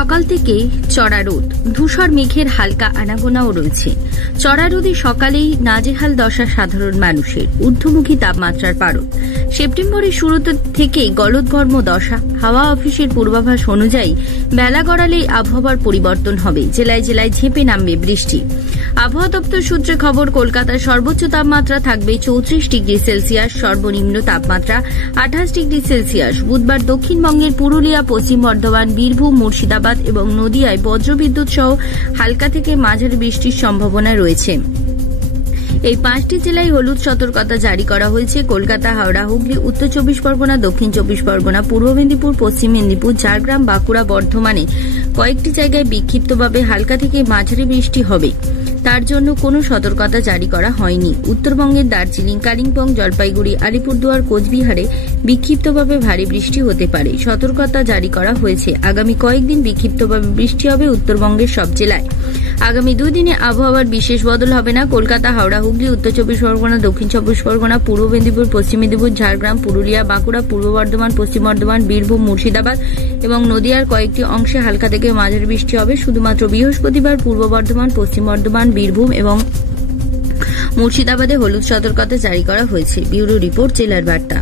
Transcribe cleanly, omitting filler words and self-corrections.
সকাল থেকে চড়া রোদ, ধূসর মেঘের হালকা আনাগোনাও রয়েছে। চড়া রোদে সকালেই নাজেহাল দশা সাধারণ মানুষের। ঊর্ধ্বমুখী তাপমাত্রার পারদ। সেপ্টেম্বরের শুরু থেকেই গলদঘর্ম দশা। হাওয়া অফিসের পূর্বাভাস অনুযায়ী বেলা গড়ালেই আবহাওয়ার পরিবর্তন হবে। জেলায় জেলায় ঝেঁপে নামবে বৃষ্টি। আবহাওয়া দপ্তর সূত্রে খবর, কলকাতার সর্বোচ্চ তাপমাত্রা থাকবে 34 ডিগ্রি সেলসিয়াস, সর্বনিম্ন তাপমাত্রা 28 ডিগ্রি সেলসিয়াস। বুধবার দক্ষিণবঙ্গের পুরুলিয়া, পশ্চিম বর্ধমান, বীরভূম, মুর্শিদাবাদ এবং নদিয়ায় বজ্রবিদ্যুৎ সহ হালকা থেকে মাঝারি বৃষ্টির সম্ভাবনা রয়েছে। এই 5টি জেলায় হলুদ সতর্কতা জারি করা হয়েছে। কলকাতা, হাওড়া, হুগলি, উত্তর 24 পরগনা, দক্ষিণ 24 পরগনা, পূর্ব মেদিনীপুর, পশ্চিম মেদিনীপুর, ঝাড়গ্রাম, বাঁকুড়া, বর্ধমানে কয়েকটি জায়গায় বিক্ষিপ্তভাবে হালকা থেকে মাঝারি বৃষ্টি হবে। তার জন্য কোনো সতর্কতা জারি করা হয়নি। উত্তরবঙ্গের দার্জিলিং, কালিম্পং, জলপাইগুড়ি, আলিপুরদুয়ার, কোচবিহারে বিক্ষিপ্তভাবে ভারী বৃষ্টি হতে পারে। সতর্কতা জারি করা হয়েছে। আগামী কয়েকদিন বিক্ষিপ্তভাবে বৃষ্টি হবে উত্তরবঙ্গের সব জেলায়। আগামী 2 দিনে আবহাওয়ার বিশেষ বদল হবে না। কলকাতা, হাওড়া, হুগলি, উত্তর 24 পরগনা, দক্ষিণ 24 পরগনা, পূর্ব মেদিনীপুর, পশ্চিম মেদিনীপুর, ঝাড়গ্রাম, পুরুলিয়া, বাঁকুড়া, পূর্ব বর্ধমান, পশ্চিম বর্ধমান, বীরভূম, মুর্শিদাবাদ এবং নদিয়ার কয়েকটি অংশে হালকা থেকে মাঝারি বৃষ্টি হবে। শুধুমাত্র বৃহস্পতিবার পূর্ব বর্ধমান, পশ্চিম বর্ধমান, বীরভূম এবং মুর্শিদাবাদে হলুদ সতর্কতা জারি করা হয়েছে। ব্যুরো রিপোর্ট, জেলার বার্তা।